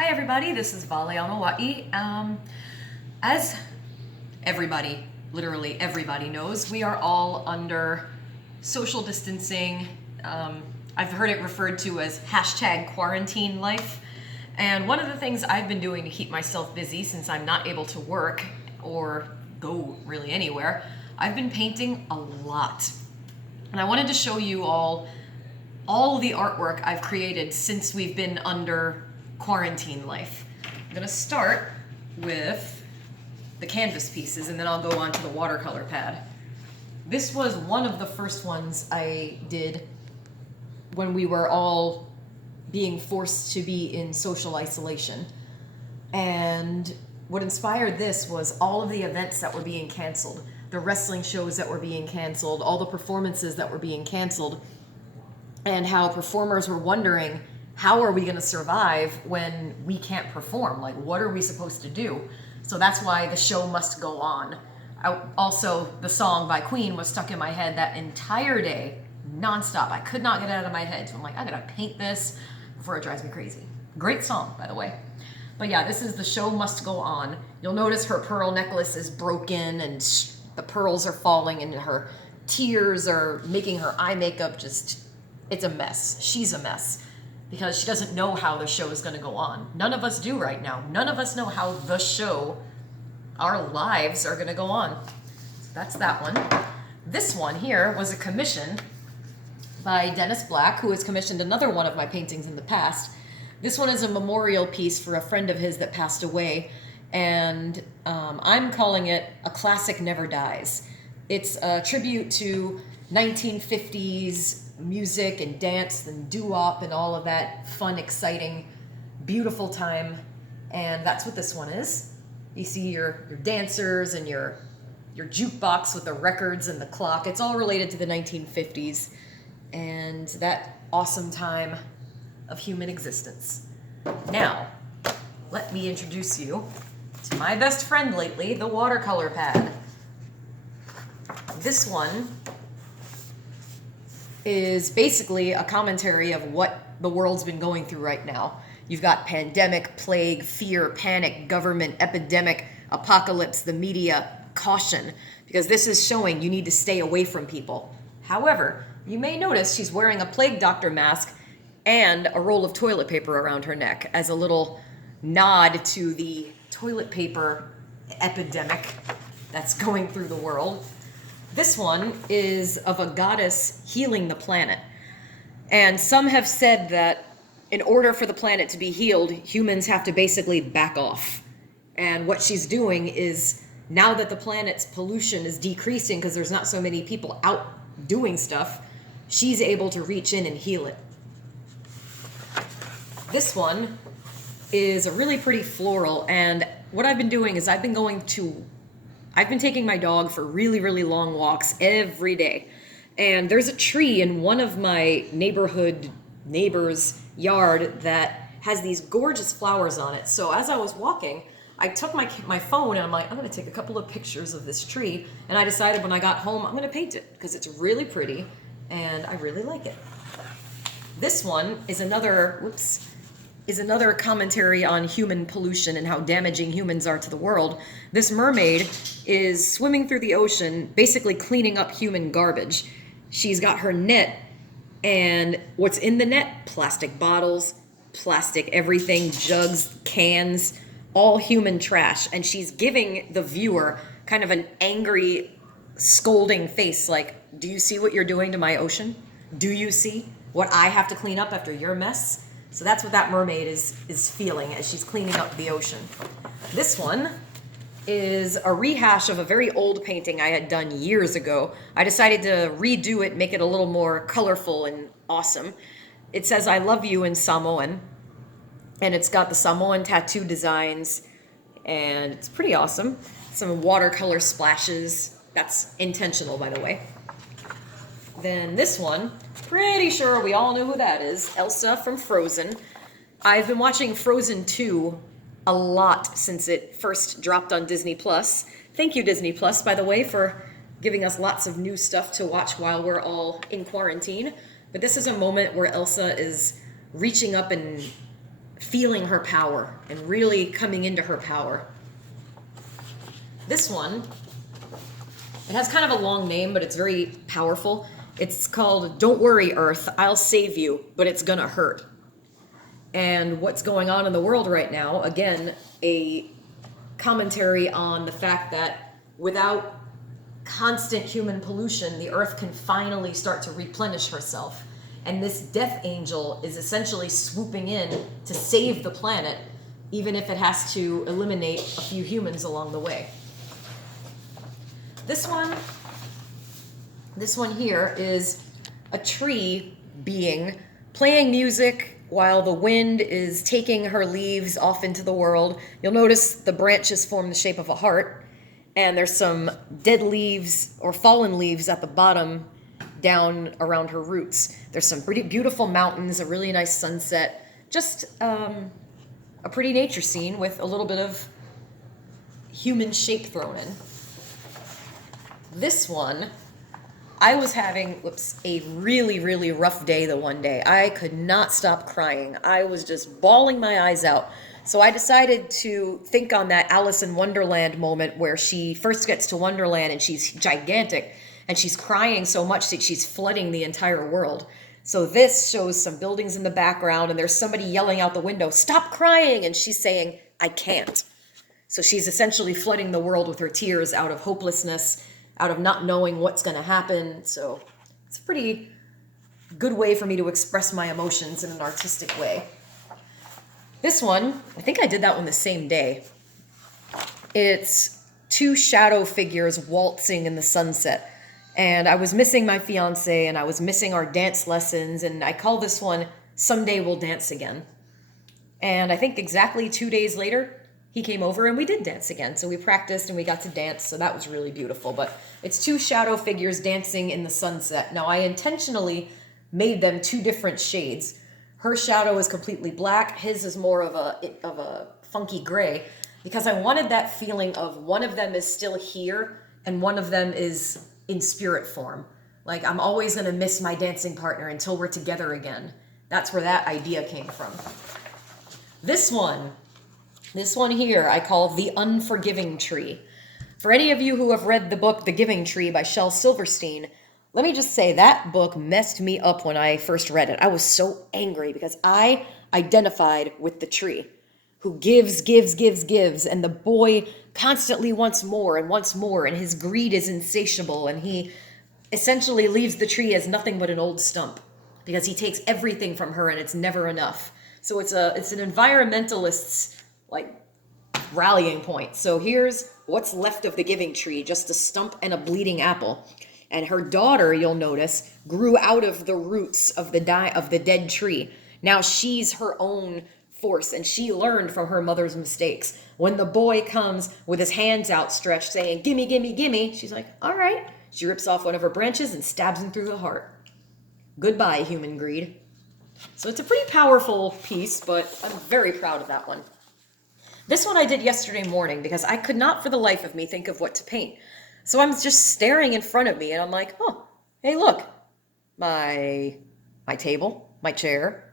Hi everybody, this is Vale Anoa'i. As everybody, literally everybody knows, we are all under social distancing. I've heard it referred to as #quarantine life. And one of the things I've been doing to keep myself busy, since I'm not able to work or go really anywhere, I've been painting a lot. And I wanted to show you all the artwork I've created since we've been under quarantine life. I'm gonna start with the canvas pieces and then I'll go on to the watercolor pad. This was one of the first ones I did when we were all being forced to be in social isolation. And what inspired this was all of the events that were being canceled, the wrestling shows that were being canceled, all the performances that were being canceled, and how performers were wondering, how are we going to survive when we can't perform? Like, what are we supposed to do? So that's why the show must go on. Also, the song by Queen was stuck in my head that entire day, nonstop. I could not get it out of my head. So I'm like, I gotta paint this before it drives me crazy. Great song, by the way. But yeah, this is The Show Must Go On. You'll notice her pearl necklace is broken and the pearls are falling and her tears are making her eye makeup just, it's a mess. She's a mess because she doesn't know how the show is going to go on. None of us do right now. None of us know how the show, our lives are going to go on. So that's that one. This one here was a commission by Dennis Black, who has commissioned another one of my paintings in the past. This one is a memorial piece for a friend of his that passed away, and I'm calling it A Classic Never Dies. It's a tribute to 1950s music and dance and doo-wop and all of that fun, exciting, beautiful time. And that's what this one is. You see your dancers and your jukebox with the records and the clock. It's all related to the 1950s and that awesome time of human existence. Now, let me introduce you to my best friend lately, the watercolor pad. This one is basically a commentary of what the world's been going through right now. You've got pandemic, plague, fear, panic, government, epidemic, apocalypse, the media, caution, because this is showing you need to stay away from people. However, you may notice she's wearing a plague doctor mask and a roll of toilet paper around her neck as a little nod to the toilet paper epidemic that's going through the world. This one is of a goddess healing the planet. And some have said that in order for the planet to be healed, humans have to basically back off. And what she's doing is, now that the planet's pollution is decreasing because there's not so many people out doing stuff, she's able to reach in and heal it. This one is a really pretty floral, and what I've been doing is I've been taking my dog for really, really long walks every day. And there's a tree in one of my neighbor's yard that has these gorgeous flowers on it. So as I was walking, I took my phone and I'm like, I'm going to take a couple of pictures of this tree. And I decided when I got home, I'm going to paint it because it's really pretty and I really like it. This one is another commentary on human pollution and how damaging humans are to the world. This mermaid is swimming through the ocean, basically cleaning up human garbage. She's got her net, and what's in the net? Plastic bottles, plastic everything, jugs, cans, all human trash. And she's giving the viewer kind of an angry, scolding face like, do you see what you're doing to my ocean? Do you see what I have to clean up after your mess? So that's what that mermaid is feeling as she's cleaning up the ocean. This one is a rehash of a very old painting I had done years ago. I decided to redo it, make it a little more colorful and awesome. It says, I love you in Samoan. And it's got the Samoan tattoo designs. And it's pretty awesome. Some watercolor splashes. That's intentional, by the way. Then this one, pretty sure we all know who that is. Elsa from Frozen. I've been watching Frozen 2 a lot since it first dropped on Disney+. Thank you, Disney+, by the way, for giving us lots of new stuff to watch while we're all in quarantine. But this is a moment where Elsa is reaching up and feeling her power and really coming into her power. This one, it has kind of a long name, but it's very powerful. It's called Don't Worry, Earth, I'll Save You, but It's Gonna Hurt. And what's going on in the world right now, again, a commentary on the fact that without constant human pollution, the earth can finally start to replenish herself. And this death angel is essentially swooping in to save the planet, even if it has to eliminate a few humans along the way. This one here is a tree being playing music while the wind is taking her leaves off into the world. You'll notice the branches form the shape of a heart, and there's some dead leaves or fallen leaves at the bottom down around her roots. There's some pretty beautiful mountains, a really nice sunset, just a pretty nature scene with a little bit of human shape thrown in. This one, I was having, a really, really rough day the one day. I could not stop crying. I was just bawling my eyes out. So I decided to think on that Alice in Wonderland moment where she first gets to Wonderland and she's gigantic and she's crying so much that she's flooding the entire world. So this shows some buildings in the background and there's somebody yelling out the window, "Stop crying!" And she's saying, "I can't." So she's essentially flooding the world with her tears out of hopelessness, out of not knowing what's going to happen. So it's a pretty good way for me to express my emotions in an artistic way. This one, I think I did that one the same day. It's two shadow figures waltzing in the sunset. And I was missing my fiance and I was missing our dance lessons. And I call this one, Someday We'll Dance Again. And I think exactly 2 days later, he came over and we did dance again. So we practiced and we got to dance. So that was really beautiful. But it's two shadow figures dancing in the sunset. Now I intentionally made them two different shades. Her shadow is completely black. His is more of a funky gray, because I wanted that feeling of one of them is still here and one of them is in spirit form. Like, I'm always going to miss my dancing partner until we're together again. That's where that idea came from. This one here I call The Unforgiving Tree. For any of you who have read the book The Giving Tree by Shel Silverstein, let me just say that book messed me up when I first read it. I was so angry because I identified with the tree who gives, and the boy constantly wants more, and his greed is insatiable, and he essentially leaves the tree as nothing but an old stump because he takes everything from her and it's never enough. So it's an environmentalist's rallying point. So here's what's left of the giving tree, just a stump and a bleeding apple. And her daughter, you'll notice, grew out of the roots of the dead tree. Now she's her own force, and she learned from her mother's mistakes. When the boy comes with his hands outstretched saying, "Gimme, gimme, gimme," she's like, "All right." She rips off one of her branches and stabs him through the heart. Goodbye, human greed. So it's a pretty powerful piece, but I'm very proud of that one. This one I did yesterday morning because I could not for the life of me think of what to paint. So I'm just staring in front of me and I'm like, oh, hey, look, my table, my chair,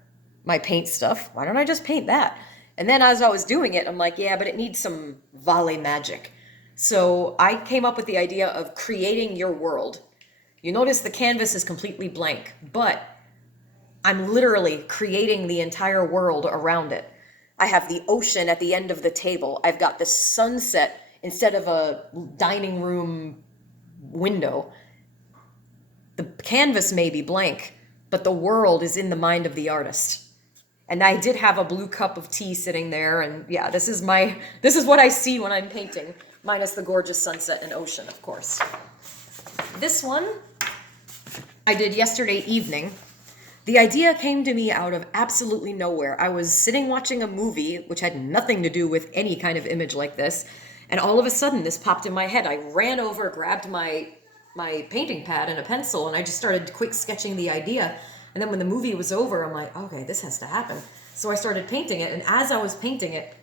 my paint stuff. Why don't I just paint that? And then as I was doing it, I'm like, yeah, but it needs some volley magic. So I came up with the idea of creating your world. You notice the canvas is completely blank, but I'm literally creating the entire world around it. I have the ocean at the end of the table. I've got the sunset instead of a dining room window. The canvas may be blank, but the world is in the mind of the artist. And I did have a blue cup of tea sitting there, and yeah, this is what I see when I'm painting, minus the gorgeous sunset and ocean, of course. This one I did yesterday evening. The idea came to me out of absolutely nowhere. I was sitting watching a movie, which had nothing to do with any kind of image like this, and all of a sudden this popped in my head. I ran over, grabbed my painting pad and a pencil, and I just started quick sketching the idea. And then when the movie was over, I'm like, okay, this has to happen. So I started painting it, and as I was painting it,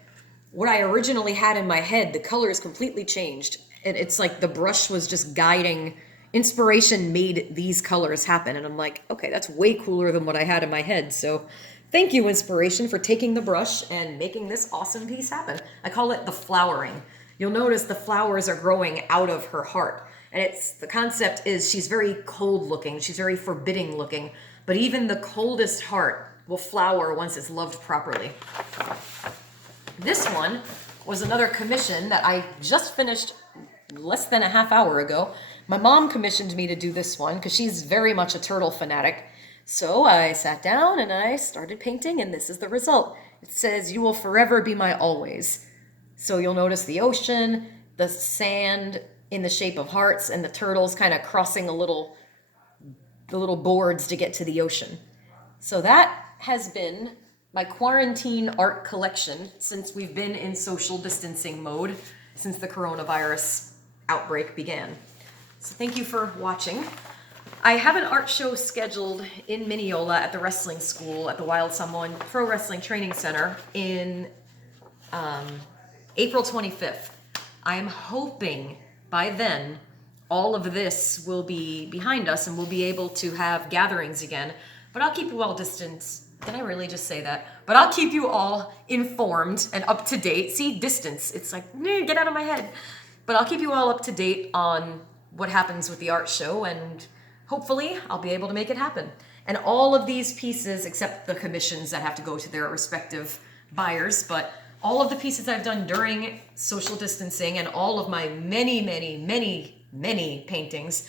what I originally had in my head, the colors completely changed. And it's like the brush was just guiding. Inspiration made these colors happen, and I'm like, okay, that's way cooler than what I had in my head. So Thank you, inspiration, for taking the brush and making this awesome piece happen. I call it the flowering. You'll notice the flowers are growing out of her heart. And the concept is she's very cold looking, she's very forbidding looking, but even the coldest heart will flower once it's loved properly. This one was another commission that I just finished less than a half hour ago. My mom commissioned me to do this one because she's very much a turtle fanatic. So I sat down and I started painting, and this is the result. It says, "You will forever be my always." So you'll notice the ocean, the sand in the shape of hearts, and the turtles kind of crossing the little boards to get to the ocean. So that has been my quarantine art collection since we've been in social distancing mode since the coronavirus outbreak began. So thank you for watching. I have an art show scheduled in Mineola at the wrestling school at the Wild Samoan Pro Wrestling Training Center in April 25th. I am hoping by then all of this will be behind us and we'll be able to have gatherings again. But I'll keep you all distanced. Did I really just say that? But I'll keep you all informed and up to date. See, distance. It's like, get out of my head. But I'll keep you all up to date on what happens with the art show, and hopefully I'll be able to make it happen. And all of these pieces, except the commissions that have to go to their respective buyers, but all of the pieces I've done during social distancing and all of my many, many, many, many paintings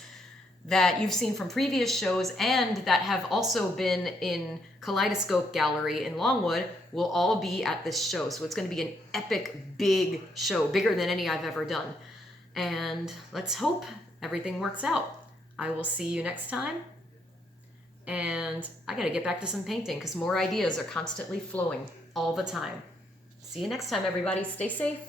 that you've seen from previous shows and that have also been in Kaleidoscope Gallery in Longwood will all be at this show. So it's going to be an epic, big show, bigger than any I've ever done. And let's hope everything works out. I will see you next time. And I got to get back to some painting because more ideas are constantly flowing all the time. See you next time, everybody. Stay safe.